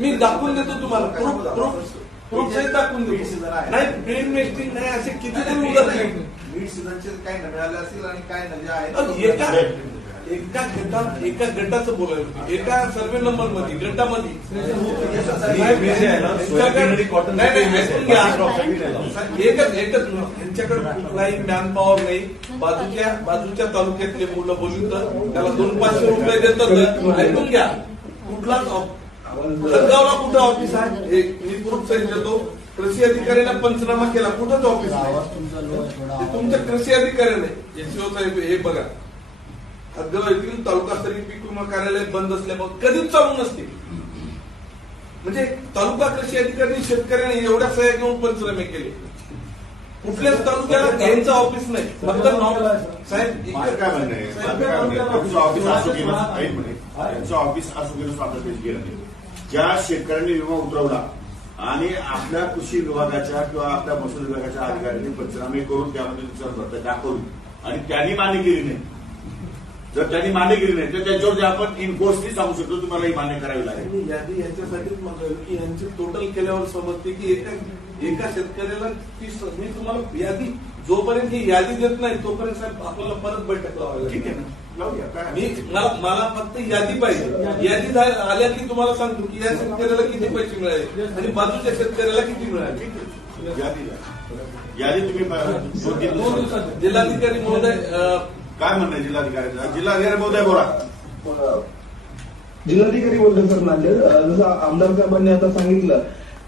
मी दाखवून देतो तुम्हाला. प्रूफ प्रूफ प्रूफ सहित दाखवून देतो. नाही ब्रेन इन्व्हेस्टिंग नाही असे कितीतरी उदाहरण आहेत. बीड सीझनचे न मिळाले असतील आणि काय न जे अहो, आहे एका एका गटात एका गटाचं बोलायला एका सर्वे नंबरमध्ये गटामध्ये. एकच एकच यांच्याकडे कुठलाही मॅन पॉवर नाही. बाजूच्या बाजूच्या तालुक्यातले मुलं बोलू तर त्याला दोन पाचशे रुपये देतात ऐकून घ्या. कुठलाच खतगावला कुठं ऑफिस आहे? मी प्रूफ सहित देतो. कृषी अधिकाऱ्याला पंचनामा केला. कुठंच ऑफिस नाही. तुमच्या कृषी अधिकाऱ्याने. एसओ साहेब हे बघा. खतगाव येथील तालुकास्तरीय पीक विमा कार्यालय बंद असल्यामुळे कधीच चालू नसते. म्हणजे तालुका कृषी अधिकारी शेतकऱ्यांनी एवढ्या सह्या घेऊन पंचनामे केले. कुठल्याच तालुक्याला यांचं ऑफिस नाही. फक्त नाव साहेब माझं काय म्हणणं आहे? माझं काय म्हणणं आहे? तुमचं ऑफिस असू केलं ऐक म्हणे. त्यांचं ऑफिस असू केलं स्वतः तेच गेलं नाही. ज्या शेतकऱ्यांनी विमा उतरवला आणि आपल्या कृषी विभागाच्या किंवा आपल्या महसूल विभागाच्या अधिकाऱ्यांनी पंचनामे करून त्यामध्ये नुकसान भरपाई दाखवली आणि त्यांनी मान्य केली नाही. जर त्यांनी मान्य केली नाही तर त्याच्यावरती आपण इनकोर्सनी सांगू शकतो तुम्हाला ही मान्य करावी लागेल. यादी याच्यासाठीच म्हणतोय की यांची टोटल केल्यावर समजते की एका एका शेतकऱ्याला ती मी तुम्हाला यादी जोपर्यंत ही यादी देत नाही तोपर्यंत साहेब आपल्याला परत बैठक लावावी ठीक. आहे ना. लावूया काय मी मला मला फक्त यादी पाहिजे. यादी झा- आल्या की तुम्हाला सांगतो की या शेतकऱ्याला किती पैसे मिळाले आणि बाजूच्या शेतकऱ्याला किती मिळाले. ठीक आहे. यादी द्या. यादी तुम्ही दोन तीन दोन दिवसात दिवसात जिल्हाधिकारी महोदय अं, काय म्हणणं आहे जिल्हाधिकाऱ्यांचं जिल्हाधिकारी महोदय बोला. जिल्हाधिकारी बोलतो सर नांदेड अं, जसं आमदार साहेबांनी आता सांगितलं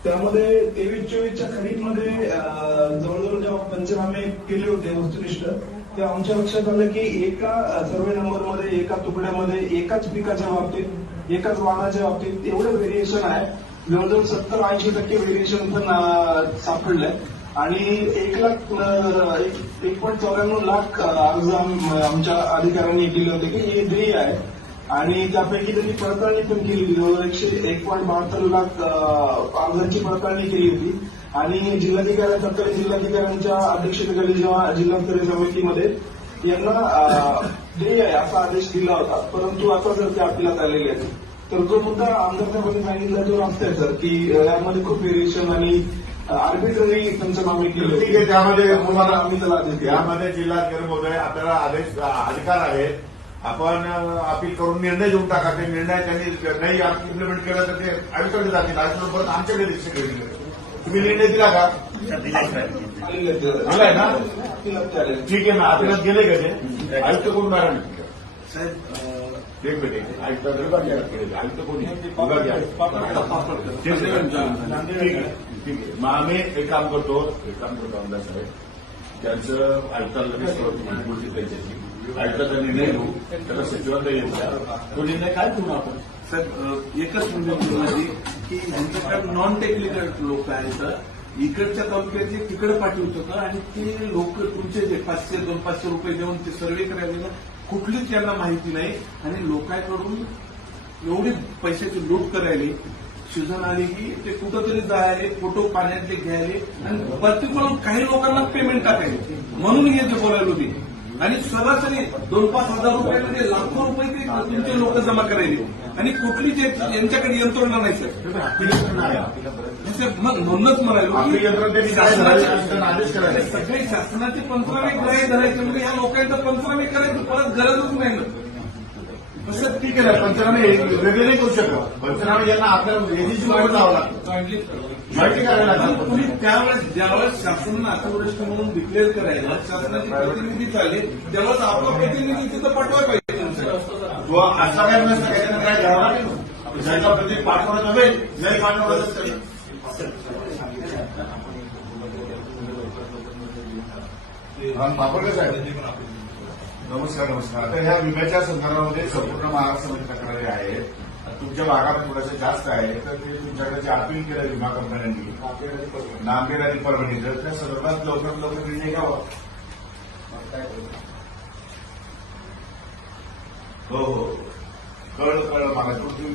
त्यामध्ये तेवीस चोवीसच्या खरीपमध्ये अं, जवळजवळ जेव्हा पंचनामे केले होते वस्तुनिष्ठ तेव्हा आमच्या लक्षात आलं की एका सर्वे नंबरमध्ये एका तुकड्यामध्ये एकाच पिकाच्या बाबतीत एकाच वाहनाच्या बाबतीत एवढं व्हेरिएशन आहे. जवळजवळ सत्तर ऐंशी टक्के व्हेरिएशन पण सापडलंय. आणि एक लाख एक- एक पॉईंट चौऱ्याण्णव लाख अर्ज आमच्या अधिकाऱ्यांनी केले होते की हे ध्येय आहे. आणि त्यापैकी त्यांनी पडताळणी पण केली होती. जवळजवळ एकशे एक पॉईंट बहात्तर लाख अर्जांची पडताळणी केली होती. आणि जिल्हाधिकारी तत्कालीन जिल्हाधिकाऱ्यांच्या अध्यक्षतेखाली जेव्हा जिल्हास्तरीय समितीमध्ये यांना ध्येय आहे असा आदेश दिला होता. परंतु आता जर ते अपिलात आलेले आहेत तर जो मुद्दा आमदार सांगितला तो रास्त आहे सर की यामध्ये खूप व्हेरिएशन आणि आर्बिट्ररी पंचनामे केले ठीक आहे त्यामध्ये आम्ही त्याला आदेश यामध्ये जिल्हाधिकारी महोदय आपल्याला आदेश अधिकार आहे आपण अपील करून निर्णय देऊन टाका. ते निर्णय त्यांनी नाही इम्प्लिमेंट केला तर ते आयुक्ताकडे जातील. आयुक्त परत आमच्याकडे डिसिशन घेतील तुम्ही निर्णय दिला का? दिलाय ना. ठीक आहे ना. आपल्याला गेले का ते? आयुक्त कोण कारण एक मिनिट आयुक्त आयुक्त कोणी विभाग आहे. ठीक आहे. ठीक आहे. मग आम्ही एक काम करतो एक काम करतो आमदार साहेब. त्यांचं आयुक्ताला लगेच बोलतील त्यांच्याशी. आयुक्ताचा निर्णय घेऊ. त्याला सचिवांना येऊ द्या. तो निर्णय काय करू आपण? साहेब एकच म्हणजे माझी की ह्यांच्याकडे नॉन टेक्निकल लोक आहेत इकडच्या तालुक्यातले तिकडे पाठवत होतं आणि ते लोक तुमचे जे पाचशे दोन पाचशे रुपये देऊन ते सर्वे करायला गेलं, कुठलीच त्यांना माहिती नाही आणि लोकांकडून एवढी पैशाची लूट करायली. सीझन आली की ते कुठंतरी जायले फोटो पाण्यातले घ्यायले आणि पर्टिक्युलर काही लोकांना पेमेंट टाकायचे म्हणून हे ते बोलायला होते. आणि सरासरी दोन पाच हजार रुपयामध्ये लाखो रुपये ते तुमचे लोक जमा करायले आणि कुठलीच एक- यांच्याकडे यंत्रणा नाही सर मग म्हणूनच म्हणालो करायचं? करायचे. सगळे शासनाचे पंचनामे धरायचे म्हणजे या लोकांचं पंचनामे करायचं परत गरजच नाही ना तसं ठीक आहे ना पंचनामे वेगळे नाही करू शकत. पंचनामे यांना आपल्याला एजन्सी मोबाईल लावा लागतो. माहिती करायला तुम्ही त्यावेळेस ज्यावेळेस शासनानं अतिवृष्टी म्हणून डिक्लेअर करायला शासनाचे प्रतिनिधी चालले त्यावेळेस आपला प्रतिनिधी तिथं पाठवायला पाहिजे तुमचं. तो असा काय नसतं त्याच्यानं काय घ्यावं लागेल ना. ज्यांचा प्रतीक पाठवणं नव्हे नाही. पाठवलं तर पापडकर साहेब. नमस्कार नमस्कार. आता ह्या विम्याच्या संदर्भामध्ये संपूर्ण महाराष्ट्रामध्ये तक्रारी आहेत. तुमच्या भागात थोडंसं जास्त आहे. तर ते तुमच्याकडे जे अपील केलं विमा कंपन्यांनी नांदेड आणि परभणी तर त्या संदर्भात लवकरात लवकर निर्णय घ्यावा. हो हो. कळलं कळलं मला. तुम्ही